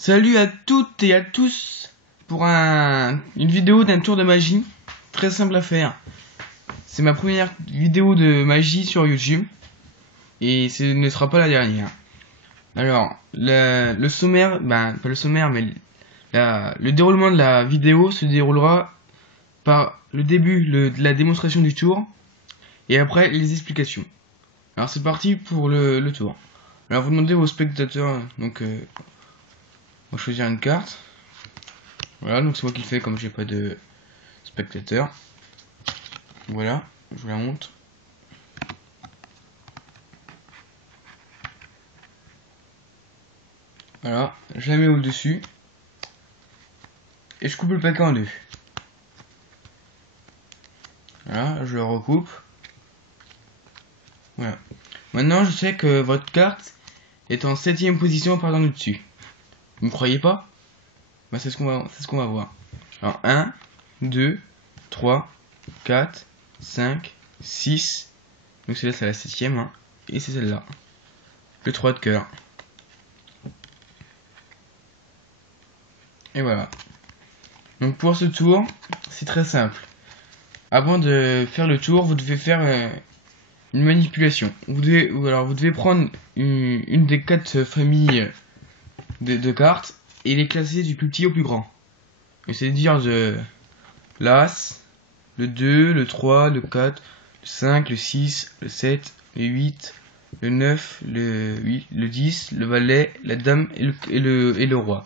Salut à toutes et à tous pour une vidéo d'un tour de magie très simple à faire. C'est ma première vidéo de magie sur YouTube et ce ne sera pas la dernière. Alors, le sommaire, pas le sommaire, mais le déroulement de la vidéo se déroulera par le début de la démonstration du tour et après les explications. Alors c'est parti pour le tour. Alors vous demandez aux spectateurs, donc on va choisir une carte. Voilà, donc c'est moi qui le fais comme j'ai pas de spectateurs. Voilà, je vous la montre. Voilà, je la mets au-dessus. Et je coupe le paquet en deux. Voilà, je le recoupe. Voilà. Maintenant, je sais que votre carte est en 7ème position par dessus. Vous me croyez pas? Bah c'est ce qu'on va voir. Alors 1, 2, 3, 4, 5, 6. Donc celle-là c'est la 7ème, hein. Et c'est celle-là. Le 3 de cœur. Et voilà. Donc pour ce tour, c'est très simple. Avant de faire le tour, vous devez faire une manipulation. Vous devez prendre une des 4 familles de cartes et les classer du plus petit au plus grand. C'est-à-dire de l'As, le 2, le 3, le 4, le 5, le 6, le 7, le 8, le 9, le 10, le valet, la dame et le roi.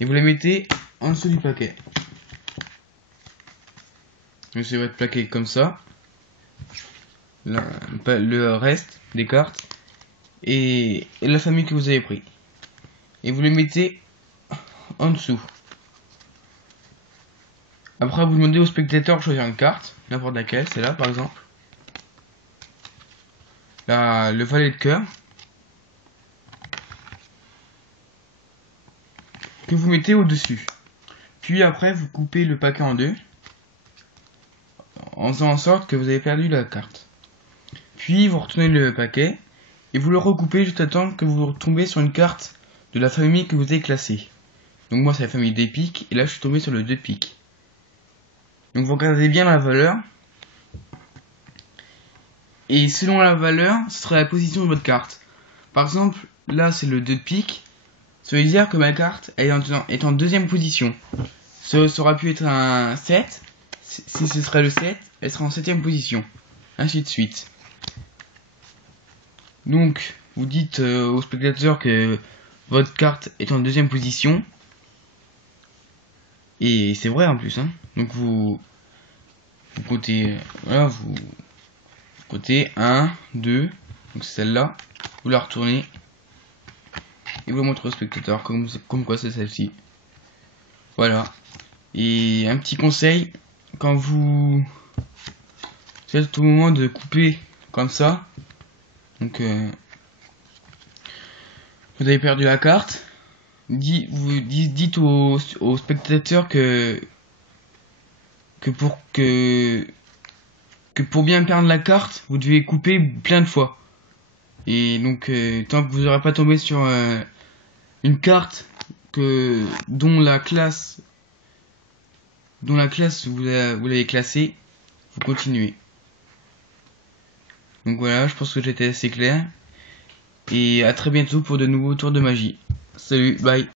Et vous les mettez en dessous du paquet. Donc ça va être plaqué comme ça. Le reste des cartes et la famille que vous avez pris. Et vous les mettez en dessous. Après vous demandez au spectateur de choisir une carte, n'importe laquelle, c'est là par exemple. Le valet de cœur. Que vous mettez au-dessus. Puis après vous coupez le paquet en deux. En faisant en sorte que vous avez perdu la carte. Puis vous retournez le paquet et vous le recoupez juste à temps que vous retombez sur une carte de la famille que vous avez classée. Donc moi c'est la famille des piques et là je suis tombé sur le 2 piques. Donc vous regardez bien la valeur. Et selon la valeur, ce sera la position de votre carte. Par exemple, là c'est le 2 de pique. Ça veut dire que ma carte est en 2ème position. Ça aurait pu être un 7. Si ce serait le 7, elle sera en 7ème position. Ainsi de suite. Donc, vous dites au spectateur que votre carte est en 2ème position. Et c'est vrai en plus, hein. Donc vous comptez, voilà, vous comptez 1, 2, donc c'est celle-là. Vous la retournez. Et vous la montrez au spectateur comme quoi c'est celle-ci. Voilà. Et un petit conseil, quand vous êtes au moment de couper comme ça, donc vous avez perdu la carte, dites au spectateur que pour bien perdre la carte, vous devez couper plein de fois. Et donc tant que vous n'aurez pas tombé sur une carte dont la classe vous l'avez classée, vous continuez. Donc voilà, je pense que j'étais assez clair. Et à très bientôt pour de nouveaux tours de magie. Salut, bye.